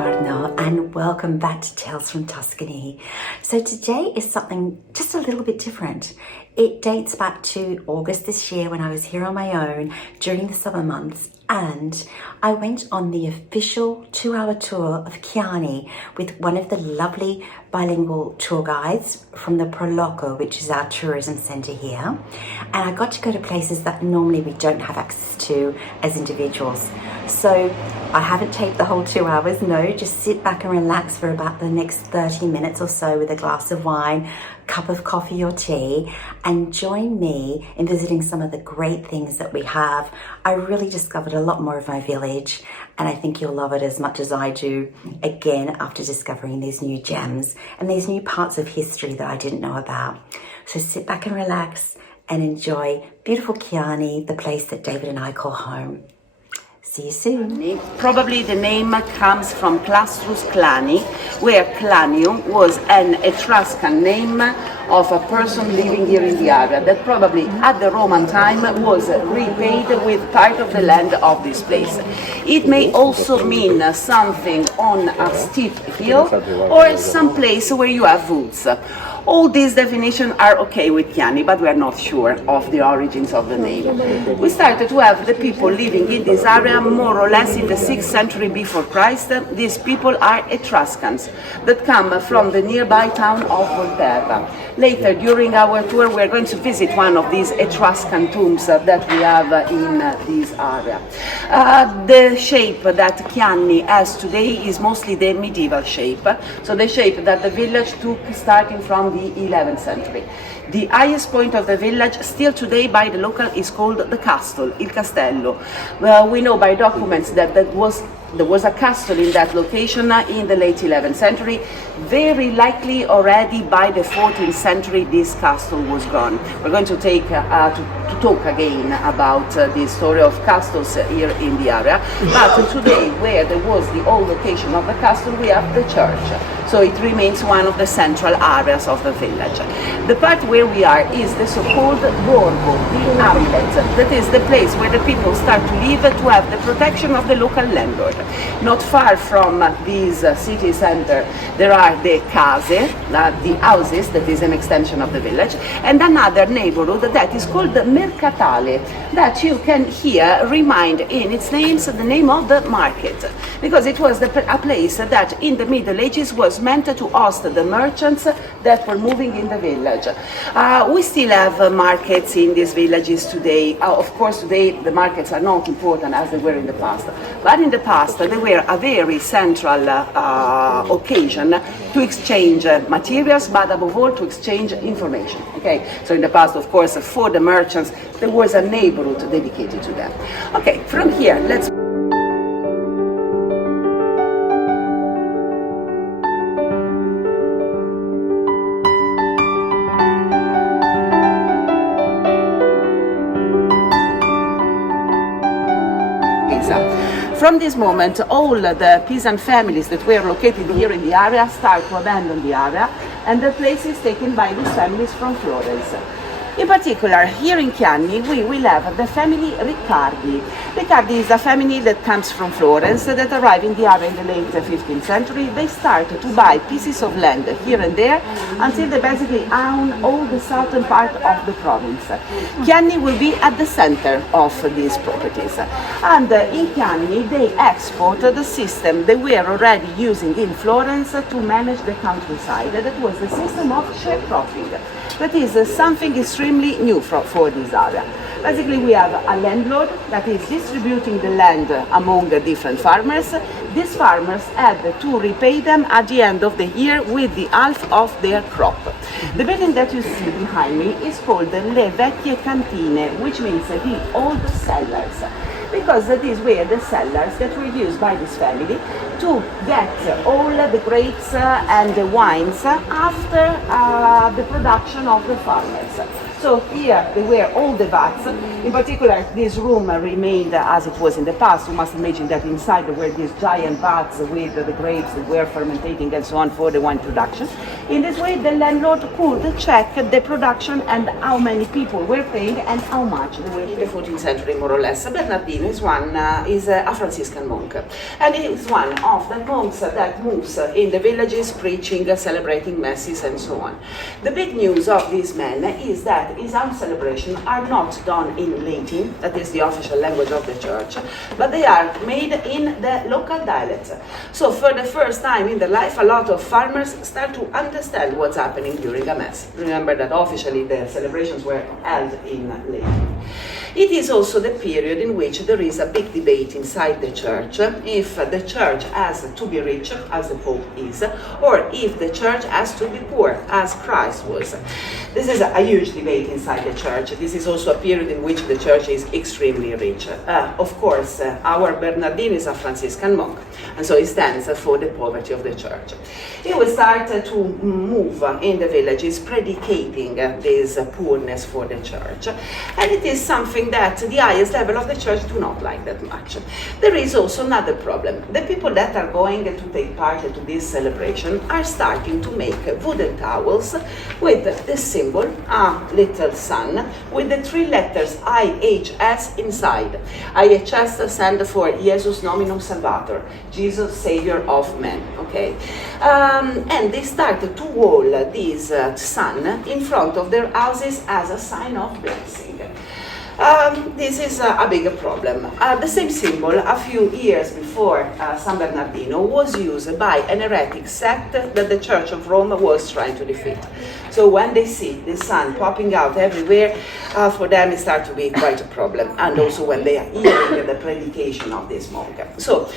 Buongiorno and welcome back to Tales from Tuscany. So today is something just a little bit different. It dates back to August this year when I was here on my own during the summer months, and I went on the official 2-hour tour of Chianni with one of the lovely bilingual tour guides from the Proloco, which is our tourism centre here. And I got to go to places that normally we don't have access to as individuals. So I haven't taped the whole 2 hours, no, just sit back and relax for about the next 30 minutes or so with a glass of wine, cup of coffee or tea, and join me in visiting some of the great things that we have. I really discovered a lot more of my village, and I think you'll love it as much as I do, again, after discovering these new gems and these new parts of history that I didn't know about. So sit back and relax and enjoy beautiful Chianni, the place that David and I call home. See you soon. Probably the name comes from Clastrus Clani, where Clanium was an Etruscan name of a person living here in the area that probably at the Roman time was repaid with part of the land of this place. It may also mean something on a steep hill or some place where you have woods. All these definitions are okay with Chianni, but we are not sure of the origins of the name. We started to have the people living in this area more or less in the 6th century before Christ. These people are Etruscans that come from the nearby town of Volterra. Later, during our tour, we are going to visit one of these Etruscan tombs that we have in this area. The shape that Chianni has today is mostly the medieval shape, so the shape that the village took starting from the 11th century. The highest point of the village, still today by the local, is called the castle, il castello. Well, we know by documents that there was a castle in that location in the late 11th century. Very likely already by the 14th century this castle was gone. We're going to talk again about the story of castles here in the area. But today, where there was the old location of the castle, we have the church. So it remains one of the central areas of the village. The part where we are is the so-called borgo, the hamlet. That is the place where the people start to live to have the protection of the local landlord. Not far from this city center, there are the case, the houses, that is an extension of the village, and another neighborhood that is called the mercatale, that you can here remind in its names the name of the market, because it was a place that in the Middle Ages was meant to host the merchants that were moving in the village. We still have markets in these villages today. Of course, today the markets are not important as they were in the past, but in the past they were a very central occasion to exchange materials, but above all to exchange information. Okay, so in the past, of course, for the merchants there was a neighborhood dedicated to them. Okay, from here let's From this moment, all the peasant families that were located here in the area start to abandon the area, and the place is taken by these families from Florence. In particular, here in Chianni, we will have the family Ricardi. Ricardi is a family that comes from Florence that arrived in the area in the late 15th century. They start to buy pieces of land here and there until they basically own all the southern part of the province. Chianni will be at the center of these properties. And in Chianni, they export the system they were already using in Florence to manage the countryside. That was the system of sharecropping. That is something extremely new for this area. Basically, we have a landlord that is distributing the land among the different farmers. These farmers had to repay them at the end of the year with the half of their crop. The building that you see behind me is called Le Vecchie Cantine, which means the old cellars, because these were the cellars that were used by this family to get all the grapes and the wines after the production of the farmers. So here they were all the vats. In particular, this room remained as it was in the past. You must imagine that inside there were these giant vats with the grapes that were fermentating and so on for the wine production. In this way, the landlord could check the production and how many people were paying and how much they were paying. In the 14th century, more or less, Bernardino is a Franciscan monk, and he is one of the monks that moves in the villages, preaching, celebrating masses, and so on. The big news of this man is that his own celebrations are not done in Latin, that is the official language of the church, but they are made in the local dialect. So for the first time in their life, a lot of farmers start to understand what's happening during a mass. Remember that officially the celebrations were held in Latin. It is also the period in which there is a big debate inside the church if the church has to be rich, as the Pope is, or if the church has to be poor, as Christ was. This is a huge debate inside the church. This is also a period in which the church is extremely rich. Of course, our Bernardino is a Franciscan monk, and so he stands for the poverty of the church. He will start to move in the villages, predicating this poorness for the church, and it is something that the highest level of the church do not like that much. There is also another problem. The people that are going to take part to this celebration are starting to make wooden towels with the symbol, a little sun, with the three letters IHS inside. IHS stands for Jesus Nominum Salvator, Jesus Savior of Men. Okay, and they started to wall this sun in front of their houses as a sign of blessing. This is a bigger problem. The same symbol a few years before San Bernardino was used by an heretic sect that the Church of Rome was trying to defeat. So when they see the sun popping out everywhere, for them it starts to be quite a problem. And also when they are hearing the predication of this monk. So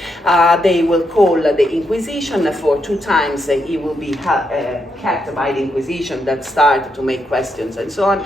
they will call the Inquisition. For 2 times he will be kept by the Inquisition that start to make questions and so on.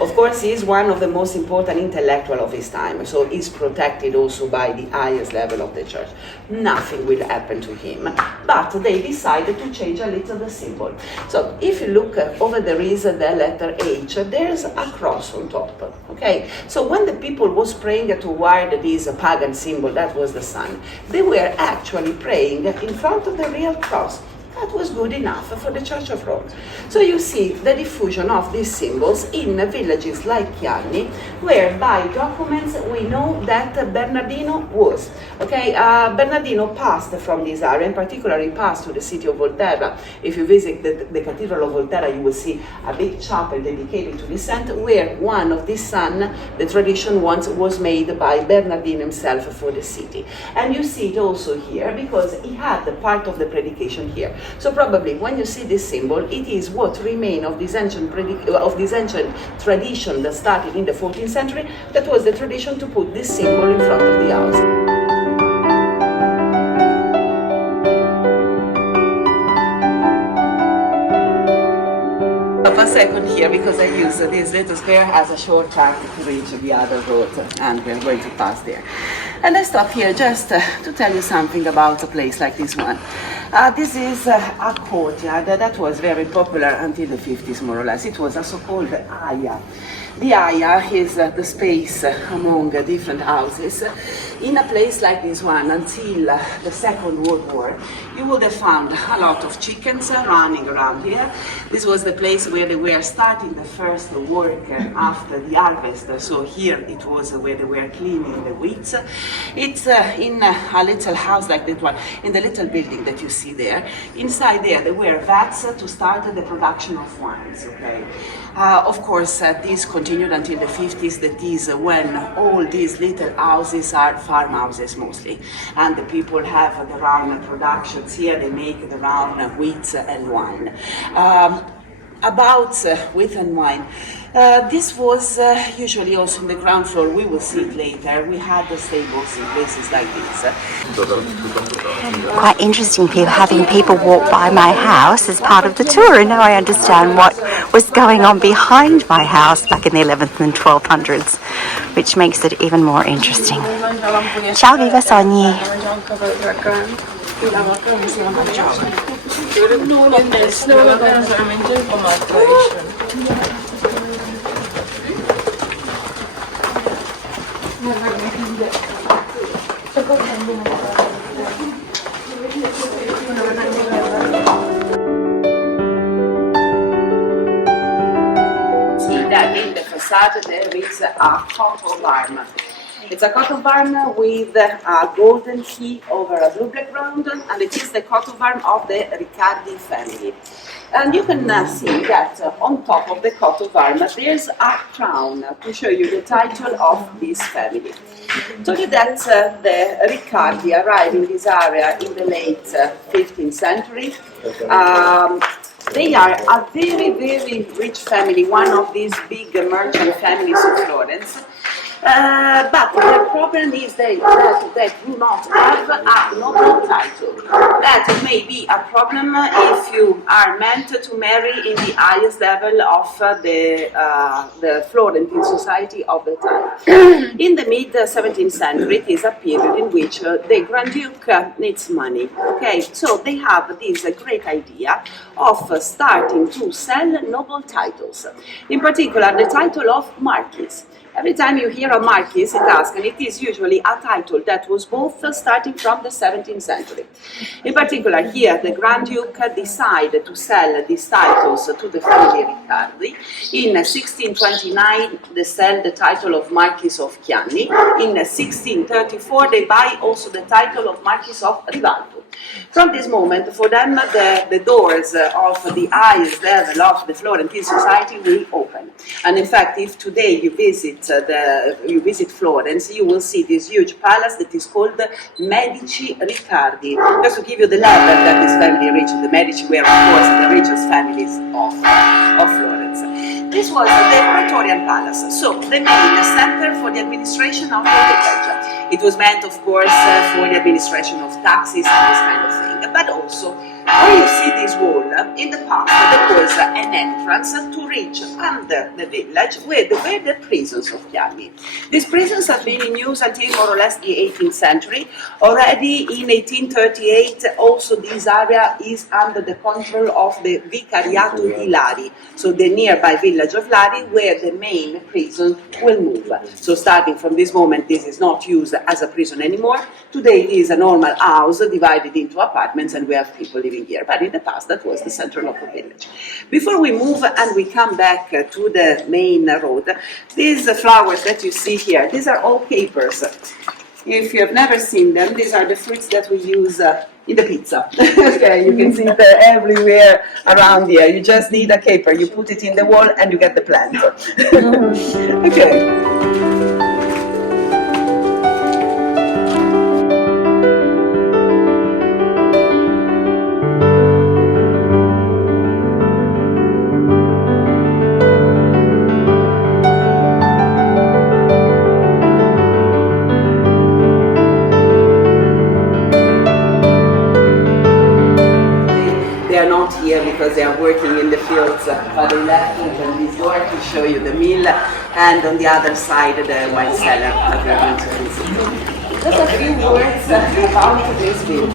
Of course, he is one of the most important intellectual of his time, so he's protected also by the highest level of the church. Nothing will happen to him, but they decided to change a little the symbol. So if you look over, there is the letter H, there's a cross on top. Okay, so when the people was praying toward this pagan symbol, that was the sun, they were actually praying in front of the real cross. That was good enough for the Church of Rome. So you see the diffusion of these symbols in villages like Chianni, where by documents we know that Bernardino was. Okay, Bernardino passed from this area, in particular he passed to the city of Volterra. If you visit the Cathedral of Volterra, you will see a big chapel dedicated to the saint, where one of the sun, the tradition once was made by Bernardino himself for the city. And you see it also here, because he had the part of the predication here. So probably when you see this symbol, it is what remained of this ancient tradition that started in the 14th century. That was the tradition to put this symbol in front of the house. A second here, because I use this little square as a shortcut to reach the other road, and we're going to pass there. And I stop here just to tell you something about a place like this one. This is a courtyard that was very popular until the 50s, more or less. It was a so-called aya. The aya is the space among different houses. In a place like this one, until the Second World War, you would have found a lot of chickens running around here. This was the place where they were starting the first work after the harvest. So here it was where they were cleaning the wheat. It's in a little house like that one, in the little building that you see there. Inside there were vats to start the production of wines. Okay. Of course, this continued until the 50s. That is when all these little houses are farmhouses mostly, and the people have their own productions here. They make their own wheat and wine. About wheat and wine, this was usually also in the ground floor. We will see it later. We had the stables in places like this. Quite interesting having people walk by my house as part of the tour, and now I understand what was going on behind my house back in the 11th and 1200s, which makes it even more interesting. Ciao, viva sogni! a coat of arms. It's a coat of arms with a golden key over a blue background, and it is the coat of arms of the Ricardi family. And you can see that on top of the coat of arms there's a crown to show you the title of this family. Told you that the Ricardi arrived in this area in the late 15th century. They are a very, very rich family, one of these big merchant families of Florence. But the problem is they do not have a noble title. That may be a problem if you are meant to marry in the highest level of the Florentine society of the time. In the mid-17th century, it is a period in which the Grand Duke needs money. Okay, so they have this great idea of starting to sell noble titles. In particular, the title of Marquis. Every time you hear a Marquis in Tuscany, it is usually a title that was both starting from the 17th century. In particular, here the Grand Duke decided to sell these titles to the family Ricardi. In 1629, they sell the title of Marquis of Chianni. In 1634, they buy also the title of Marquis of Rivalto. From this moment, for them, the doors of the highest level of the Florentine society will open. And in fact, if today you visit Florence, you will see this huge palace that is called Medici Ricardi. Just to give you the level that this family reached, the Medici were, of course, the richest families of Florence. This was the Praetorian Palace, so the main center for the administration of the village. It was meant, of course, for the administration of taxes and this kind of thing, but also, when you see this wall, in the past there was an entrance to reach under the village where were the prisons of Chianni. These prisons have been in use until more or less the 18th century. Already in 1838, also this area is under the control of the Vicariato di Lari, so the nearby village of Lari, where the main prison will move. So starting from this moment, this is not used as a prison anymore. Today it is a normal house divided into apartments, and we have people living here. But in the past, that was the center of the village. Before we move and we come back to the main road, these flowers that you see here, these are all capers. If you have never seen them, these are the fruits that we use in the pizza. Okay, you can see it everywhere around here. You just need a caper. You put it in the wall and you get the plant. Okay. Because they are working in the fields, but they left open this door to show you the mill, and on the other side the wine cellar that we are going to visit. Just a few words about this mill.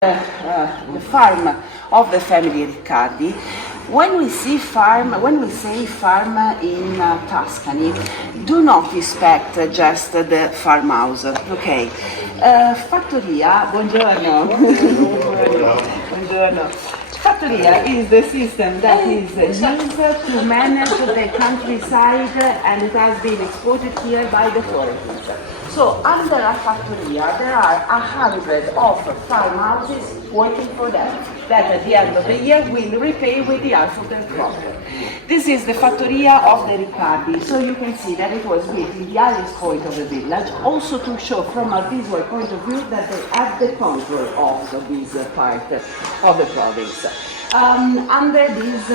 The farm of the family Ricardi. When we say farm in Tuscany, do not expect just the farmhouse. Okay. Fattoria, buongiorno. Buongiorno. Fattoria is the system that is used to manage the countryside, and it has been exported here by the Florentines. So under a fattoria there are 100 of farmhouses working for them that at the end of the year will repay with the half of their profit. This is the fattoria of the Ricardi, so you can see that it was built in the highest point of the village, also to show from a visual point of view that they have the control of this part of the province. Under this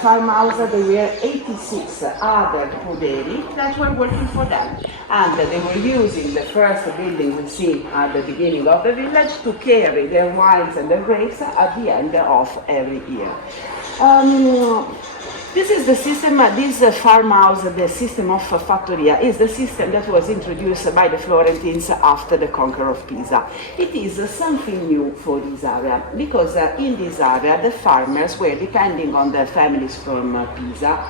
farmhouse there were 86 other poderi that were working for them, and they were using the first building we see at the beginning of the village to carry their wines and their grapes at the end of every year. This is the system, this farmhouse, the system of fattoria, is the system that was introduced by the Florentines after the conquer of Pisa. It is something new for this area, because in this area the farmers were depending on the families from Pisa.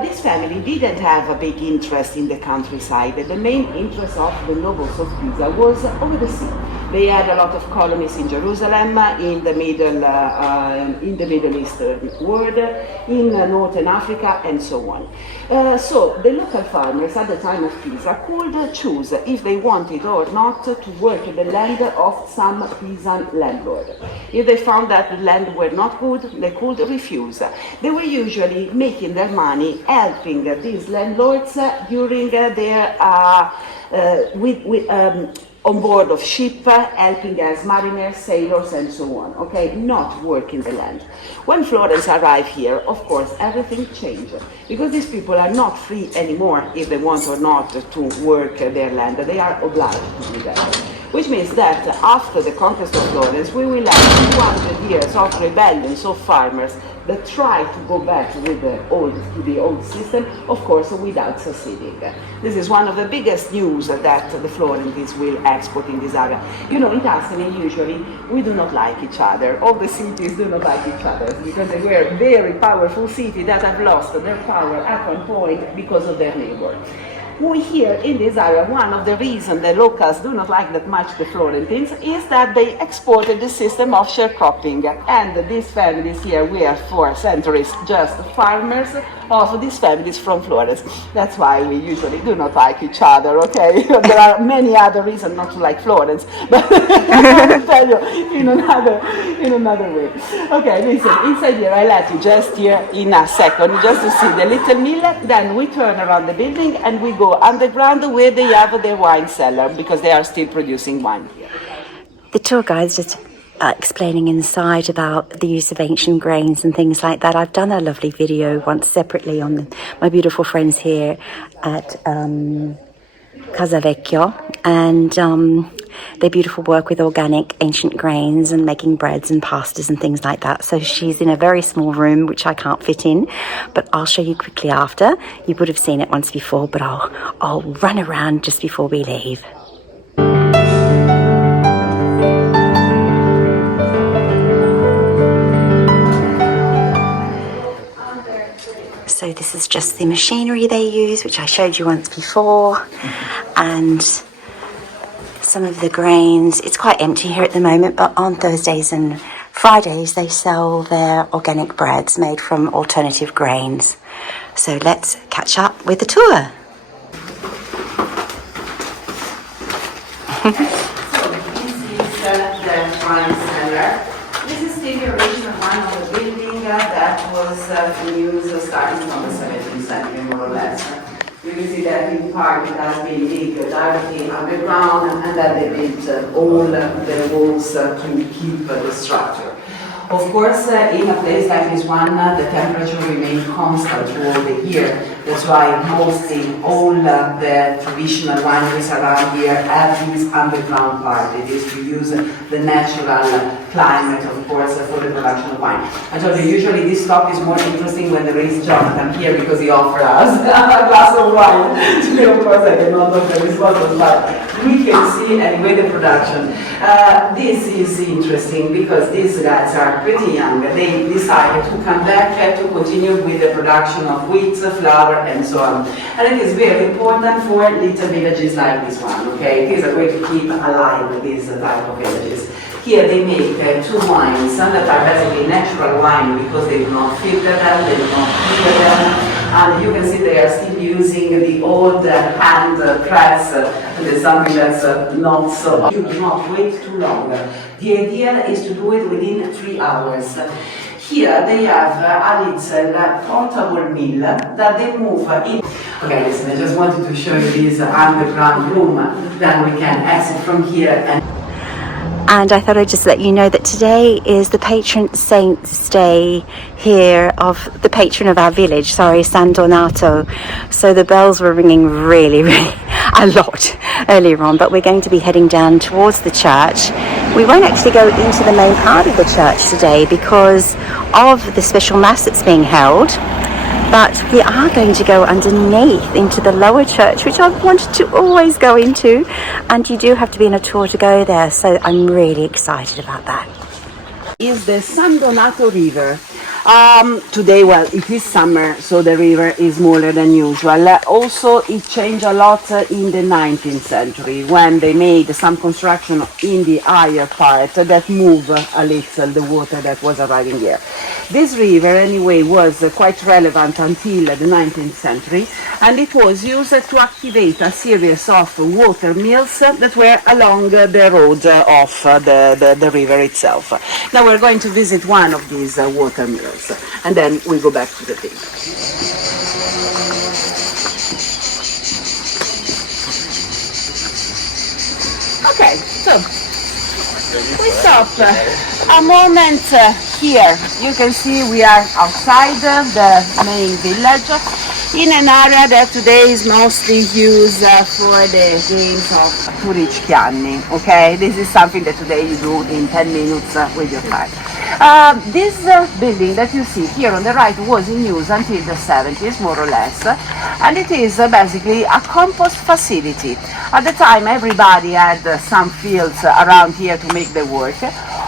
This family didn't have a big interest in the countryside. The main interest of the nobles of Pisa was over the sea. They had a lot of colonies in Jerusalem, in the Middle Eastern world, in Northern Africa, and so on. So the local farmers at the time of Pisa could choose if they wanted or not to work the land of some Pisan landlord. If they found that the land were not good, they could refuse. They were usually making their money helping these landlords during their on board of ship, helping as mariners, sailors, and so on, okay, not working the land. When Florence arrived here, of course, everything changed, because these people are not free anymore if they want or not to work their land. They are obliged to do that. Which means that after the conquest of Florence, we will have 200 years of rebellions of farmers that try to go back with to the old system, of course, without succeeding. This is one of the biggest news that the Florentines will export in this area. You know, in Tuscany, usually, we do not like each other. All the cities do not like each other, because they were very powerful cities that have lost their power at one point because of their neighbor. We here in this area, one of the reasons the locals do not like that much the Florentines is that they exported the system of sharecropping, and these families here were for centuries just farmers of these families from Florence. That's why we usually do not like each other, okay? There are many other reasons not to like Florence, but I will tell you in another way. Okay, listen, inside here I let you just here in a second, just to see the little mill, then we turn around the building and we go underground where they have their wine cellar, because they are still producing wine. The tour guide's just explaining inside about the use of ancient grains and things like that. I've done a lovely video once separately on my beautiful friends here at Casa Vecchio, and their beautiful work with organic ancient grains and making breads and pastas and things like that. So she's in a very small room which I can't fit in, but I'll show you quickly after. You would have seen it once before, but I'll run around just before we leave. So this is just the machinery they use, which I showed you once before, and some of the grains. It's quite empty here at the moment, but on Thursdays and Fridays they sell their organic breads made from alternative grains. So let's catch up with the tour. So this is the wine cellar. This is still the original wine of the building that was in use starting from the 17th century, more or less. You can see that in part it has been digged directly underground, and that they built all the walls to keep the structure. Of course, in a place like this one, the temperature remains constant all the year. That's why mostly all the traditional wineries around here have this underground part. It is to use the natural climate, of course, for the production of wine. I told you, usually this stop is more interesting when there is Jonathan here, because he offers us a glass of wine. So of course I cannot look at this bottle, but we can see anyway the production. This is interesting because these guys are pretty young. They decided to come back to continue with the production of wheat, flour, and so on. And it is very important for little villages like this one, okay? It is a way to keep alive these type of villages. Here they make two wines that are basically natural wine, because they do not filter them, they do not clear them. And you can see they are still using the old hand press. It is something that's not so. You do not wait too long. The idea is to do it within 3 hours. Here they have a little portable mill that they move in. Okay, listen, I just wanted to show you this underground room. Then we can exit from here. And I thought I'd just let you know that today is the patron saint's day here of the patron of our village, San Donato. So the bells were ringing really a lot earlier on, but we're going to be heading down towards the church. We won't actually go into the main part of the church today because of the special mass that's being held. But we are going to go underneath into the lower church, which I've wanted to always go into. And you do have to be in a tour to go there. So I'm really excited about that. Is the San Donato River. Today, well, it is summer, so the river is smaller than usual. Also, it changed a lot in the 19th century when they made some construction in the higher part that moved a little the water that was arriving here. This river, anyway, was quite relevant until the 19th century, and it was used to activate a series of water mills that were along the road of the river itself. Now we're going to visit one of these water mills, and then we go back to the thing. Okay, so we stop a moment here. You can see we are outside the main village in an area that today is mostly used for the games of Chianni. Okay, this is something that today you do in 10 minutes with your car. This building that you see here on the right was in use until the 70s, more or less, and it is basically a compost facility. At the time, everybody had some fields around here to make the work.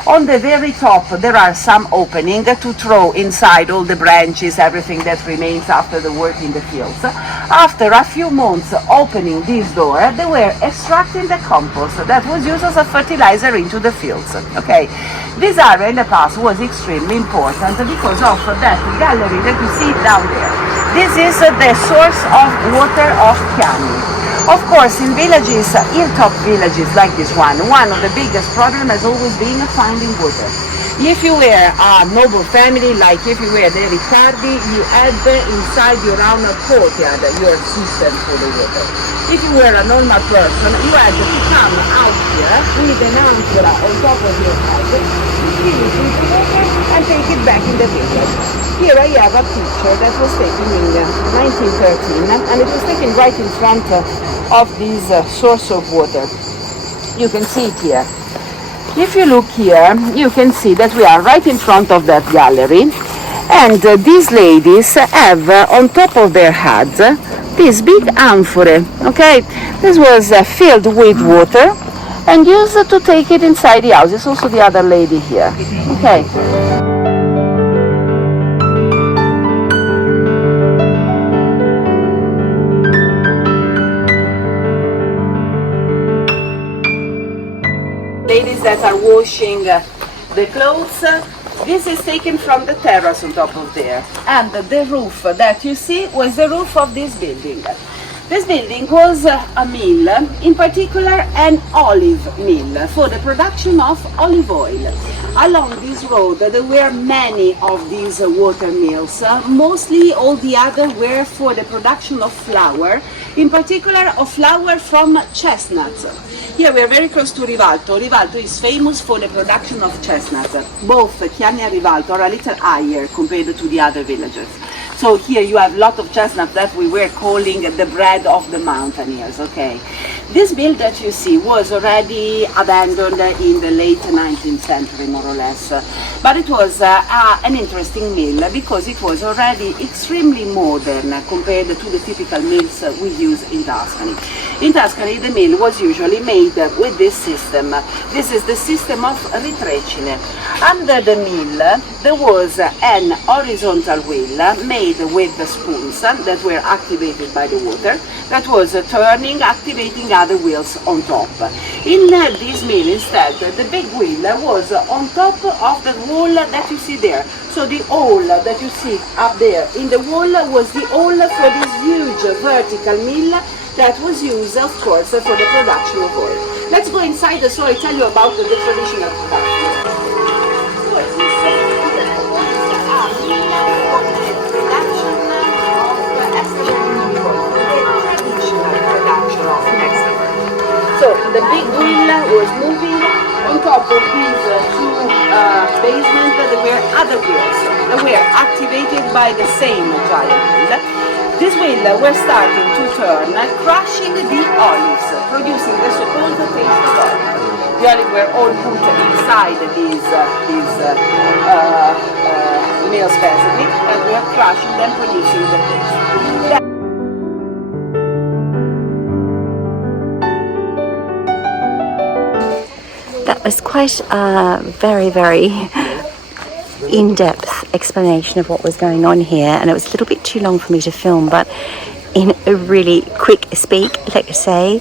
On the very top, there are some openings to throw inside all the branches, everything that remains after the work in the fields. After a few months opening this door, they were extracting the compost that was used as a fertilizer into the fields. Okay, this area in the past was extremely important because of that gallery that you see down there. This is the source of water of Chianni. Of course, in villages, hilltop villages like this one of the biggest problems has always been finding water. If you were a noble family, like if you were the Ricardi, you had inside your own courtyard your system for the water. If you were a normal person, you had to come out here with an amphora on top of your head, fill it with water and take it back in the village. Here I have a picture that was taken in 1913, and it was taken right in front of this source of water. You can see it here. If you look here, you can see that we are right in front of that gallery, and these ladies have on top of their heads this big amphora. Okay, this was filled with water and used to take it inside the house. It's also the other lady here. Okay. Ladies that are washing the clothes. This is taken from the terrace on top of there, and the roof that you see was the roof of this building. This building was a mill, in particular an olive mill for the production of olive oil. Along this road there were many of these water mills, mostly all the other were for the production of flour, in particular of flour from chestnuts. Here we are very close to Rivalto. Rivalto is famous for the production of chestnuts. Both Chianni and Rivalto are a little higher compared to the other villages. So here you have a lot of chestnuts that we were calling the bread of the mountaineers. Okay, this mill that you see was already abandoned in the late 19th century, more or less. But it was an interesting mill because it was already extremely modern compared to the typical mills we use in Tuscany. In Tuscany, the mill was usually made with this system. This is the system of retrecine. Under the mill, there was an horizontal wheel made with the spoons that were activated by the water, that was turning, activating other wheels on top. In this mill, instead, the big wheel was on top of the wall that you see there. So the hole that you see up there in the wall was the hole for this huge vertical mill that was used, of course, for the production of oil. Let's go inside so I tell you about the traditional production. So the big wheel was moving. On top of these two basements, there were other wheels that were activated by the same giant wheel. These wheels were starting to turn, crushing the olives, producing the supposed taste of olive. The olives were all put inside these mills basically, and we are crushing them, producing the taste. That was quite very, very in-depth explanation of what was going on here, and it was a little bit too long for me to film, but in a really quick speak, let's say,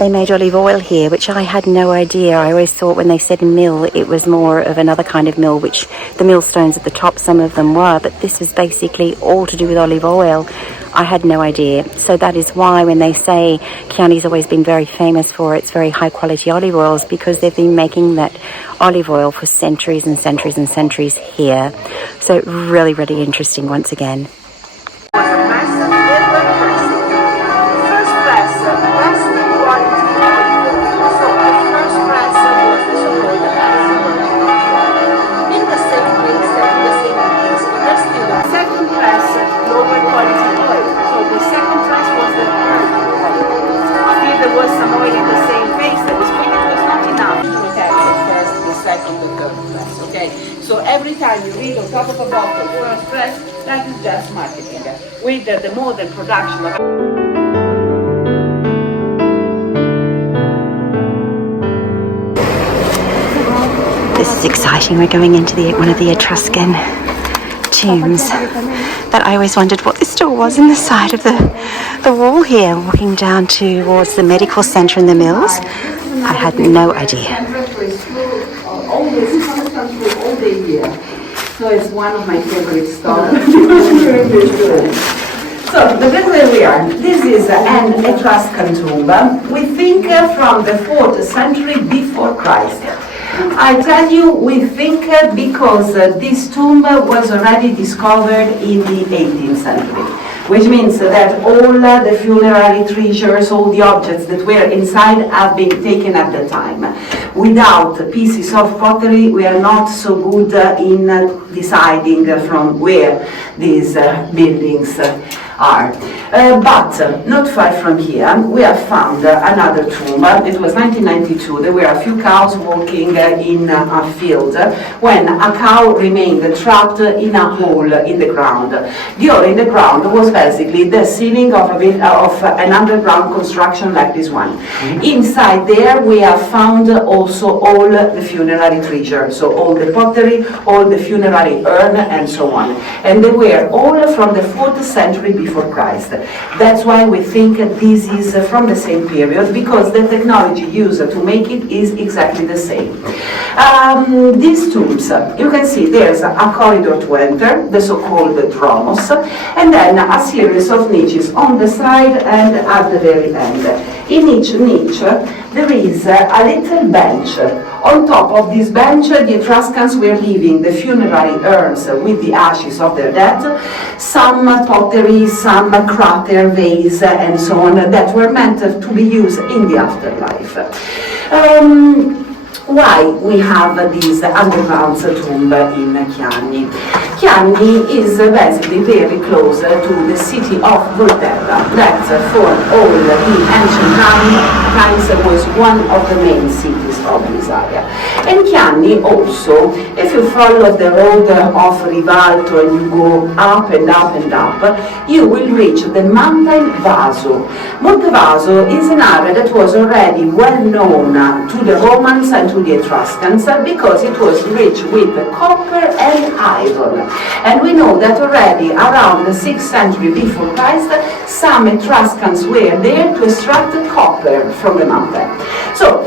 they made olive oil here, which I had no idea. I always thought when they said mill, it was more of another kind of mill, which the millstones at the top, some of them were, but this is basically all to do with olive oil. I had no idea. So that is why when they say Chianni's always been very famous for its very high quality olive oils, because they've been making that olive oil for centuries and centuries and centuries here. So really, really interesting once again. So every time you read on top of a bottle first press, that is just marketing. With the modern production of This is exciting. We're going into one of the Etruscan tombs. That I always wondered what this door was in the side of the wall here, walking down towards the medical centre in the mills. I had no idea. So it's one of my favorite stories. So the bit where we are, this is an Etruscan tomb. We think from the 4th century before Christ. I tell you, we think because this tomb was already discovered in the 18th century, which means that all the funerary treasures, all the objects that were inside have been taken at the time. Without pieces of pottery, we are not so good in deciding from where these buildings are. But not far from here, we have found another tomb. It was 1992. There were a few cows walking in a field when a cow remained trapped in a hole in the ground. The hole in the ground was basically the ceiling of an underground construction like this one. Inside there, we have found also all the funerary treasure, so all the pottery, all the funerary urn, and so on. And they were all from the 4th century before Christ. That's why we think this is from the same period, because the technology used to make it is exactly the same. These tombs, you can see there's a corridor to enter, the so-called dromos, and then a series of niches on the side and at the very end. In each niche, there is a little bench. On top of this bench, the Etruscans were leaving the funerary urns with the ashes of their dead, some pottery, some crater vase, and so on, that were meant to be used in the afterlife. Why we have this underground tomb in Chianni? Chianni is basically very close to the city of Volterra, that for all the ancient times was one of the main cities of this area. And Chianni also, if you follow the road of Rivalto and you go up and up and up, you will reach the mountain Vaso. Monte Vaso is an area that was already well known to the Romans and to the Etruscans because it was rich with copper and iron. And we know that already around the 6th century before Christ, some Etruscans were there to extract copper from the mountain. So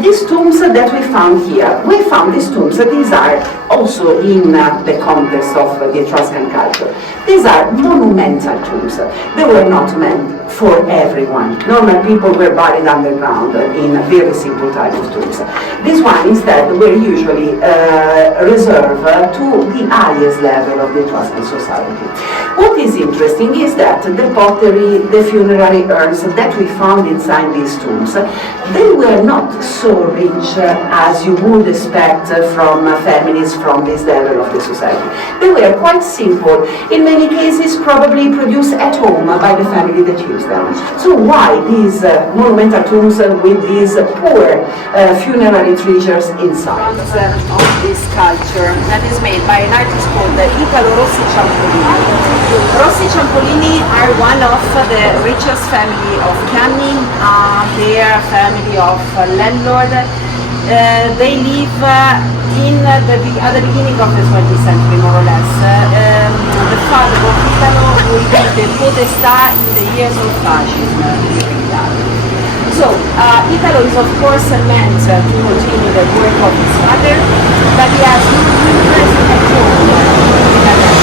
these tombs that we found here, we found these tombs, these are also in the context of the Etruscan culture. These are monumental tombs. They were not meant for everyone. Normal people were buried underground in a very simple type of tombs. This one instead were usually reserved to the highest level of the Etruscan society. What is interesting is that the pottery, the funerary urns that we found inside these tombs, they were not so rich as you would expect from families from this level of the society. They were quite simple. In many cases probably produced at home by the family that used them. So why these monumental tombs with these poor funerary treasures inside? Of this sculpture that is made by an artist called Italo Rossi Ciampolini. Rossi Ciampolini are one of the richest family of Chianni. They are a family of landlord. They live at the beginning of the 20th century, more or less. The father of Italo will be the podestà in the years of fascism. So, Italo is of course meant to continue the work of his father, but he has no interest at all in Italian.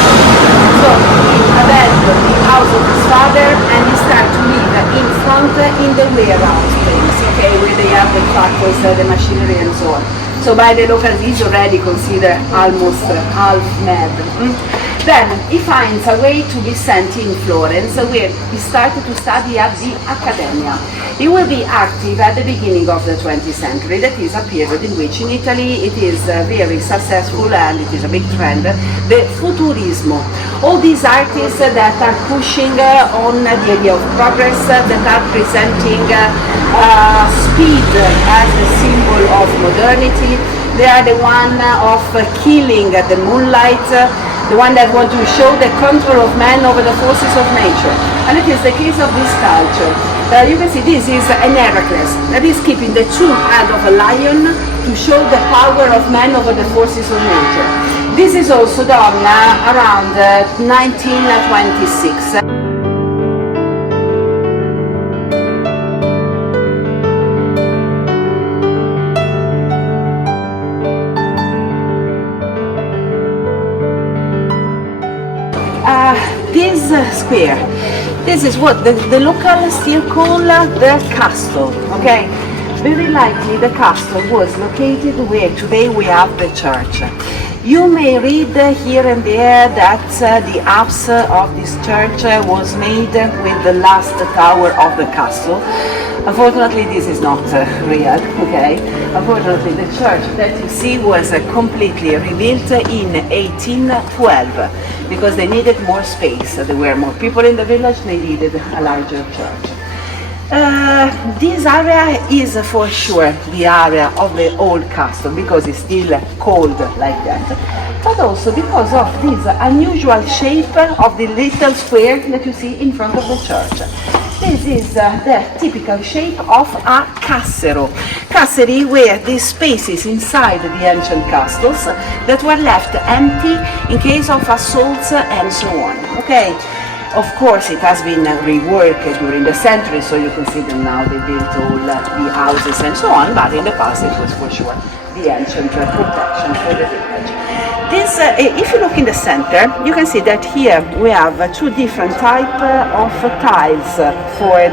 So, he abandoned the house of his father and he started to live in front in the warehouse place, okay, where they have the tractors, the machinery and so on. So by the locals he's already considered almost half mad. Then he finds a way to be sent in Florence, where he started to study at the Accademia. He will be active at the beginning of the 20th century. That is a period in which in Italy it is very successful and it is a big trend, the Futurismo. All these artists that are pushing on the idea of progress, that are presenting speed as a symbol of modernity. They are the one of killing the moonlight, the one that want to show the control of man over the forces of nature. And it is the case of this sculpture. You can see this is an Heracles that is keeping the true head of a lion to show the power of man over the forces of nature. This is also done around 1926. This square, this is what the locals still call the castle, okay? Very likely the castle was located where today we have the church. You may read here and there that the apse of this church was made with the last tower of the castle. Unfortunately, this is not real, okay? Unfortunately, the church that you see was completely rebuilt in 1812 because they needed more space. There were more people in the village, they needed a larger church. This area is for sure the area of the old castle because it's still called like that, but also because of this unusual shape of the little square that you see in front of the church. This is the typical shape of a cassero. Casseri were these spaces inside the ancient castles that were left empty in case of assaults and so on. Okay. Of course, it has been reworked during the century, so you can see them now. They built all the houses and so on, but in the past it was for sure the ancient protection for the village. This, if you look in the center, you can see that here we have two different types of tiles for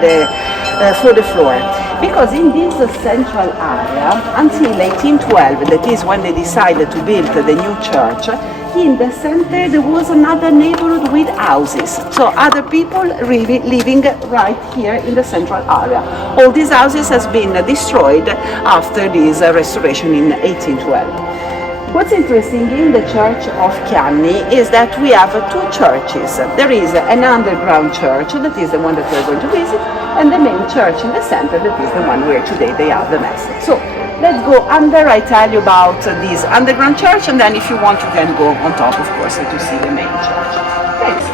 the floor. Because in this central area, until 1812, that is when they decided to build the new church, in the center there was another neighborhood with houses. So other people living right here in the central area. All these houses has been destroyed after this restoration in 1812. What's interesting in the church of Chianni is that we have two churches. There is an underground church, that is the one that we're going to visit, and the main church in the center, that is the one where today they have the mass. So let's go under, I tell you about this underground church, and then if you want you can go on top, of course, to see the main church. Thanks.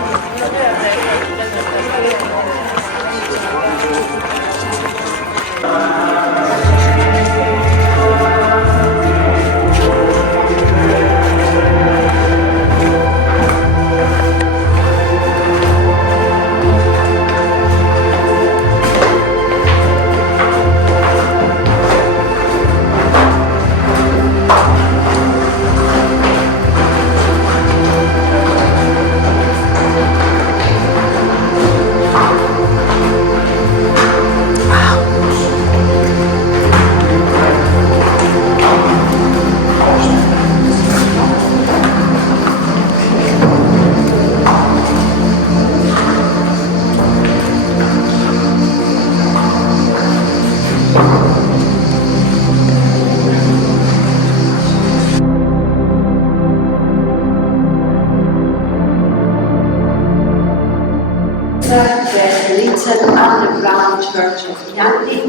The little underground church of Chianni.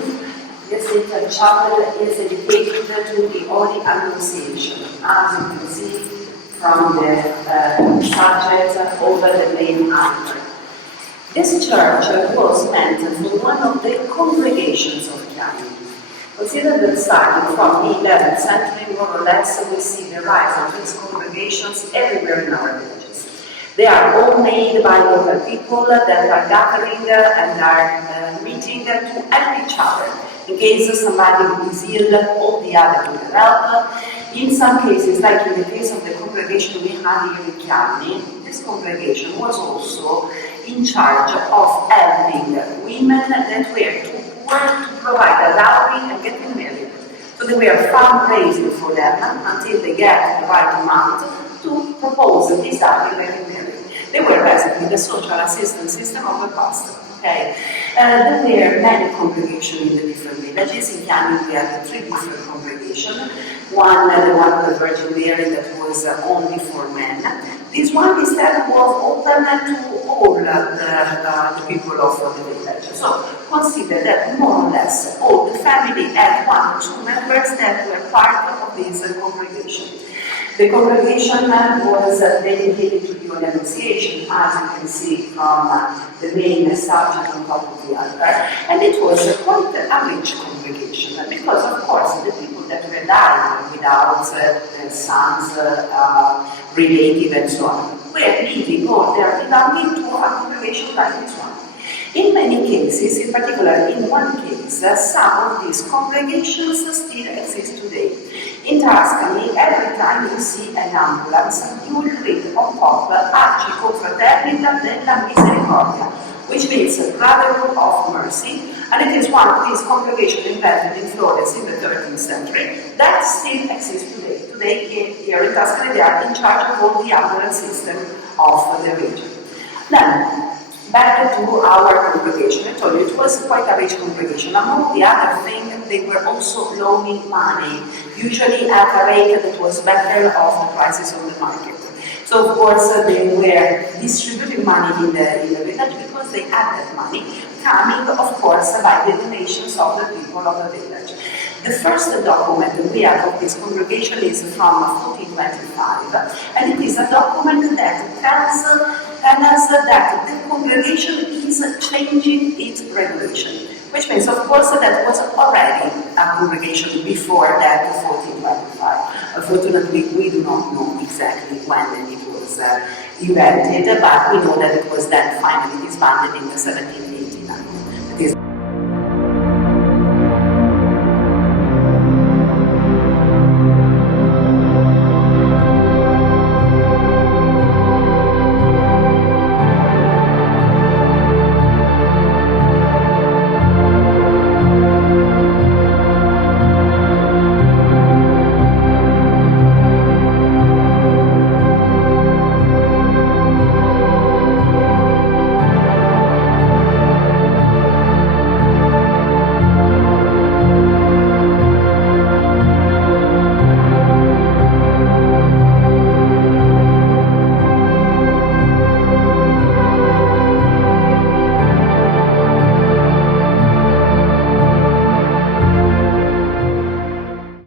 This little chapel is dedicated to the Holy Annunciation, as you can see from the subject over the main altar. This church was meant for one of the congregations of Chianni. Consider that starting from the 11th century, more or less, we see the rise of these congregations everywhere in our villages. They are all made by local people that are gathering and are meeting to help each other. In case somebody is ill, all the other will help. In some cases, like in the case of the congregation we had here in Chianni, this congregation was also in charge of helping women that were too poor to provide a dowry and getting married. So they were fundraising for them until they get the right amount to propose this dowry and getting married. They were basically the social assistance system of the past. Okay. There were many congregations in the different villages. In Chianni we had 3 different congregations. One, the one of the Virgin Mary, that was only for men. This one instead was open to all the people of the village. So consider that more or less all the family had 1 or 2 members that were part of this congregation. The congregation was dedicated to the Annunciation, as you can see from the main subject on top of the altar, and it was quite a rich congregation because, of course, the people that were dying without sons, relatives, and so on were leaving all their belongings to a congregation like this one. In many cases, in particular in one case, some of these congregations still exist today. In Tuscany, every time you see an ambulance, you will read on top Arci Confraternita della Misericordia, which means Brotherhood of Mercy, and it is one of these congregations invented in Florence in the 13th century that still exists today. Today, here in Tuscany, they are in charge of all the ambulance system of the region. Then, back to our congregation. I told you it was quite a rich congregation. Among the other things, they were also loaning money, usually at a rate that was better of the prices on the market. So of course they were distributing money in the village because they had that money coming, of course, by the donations of the people of the village. The first document we have of this congregation is from 1425, and it is a document that tells us that the congregation is changing its regulation, which means, of course, that was already a congregation before that 1425. Unfortunately, we do not know exactly when it was invented, but we know that it was then finally disbanded in the 17th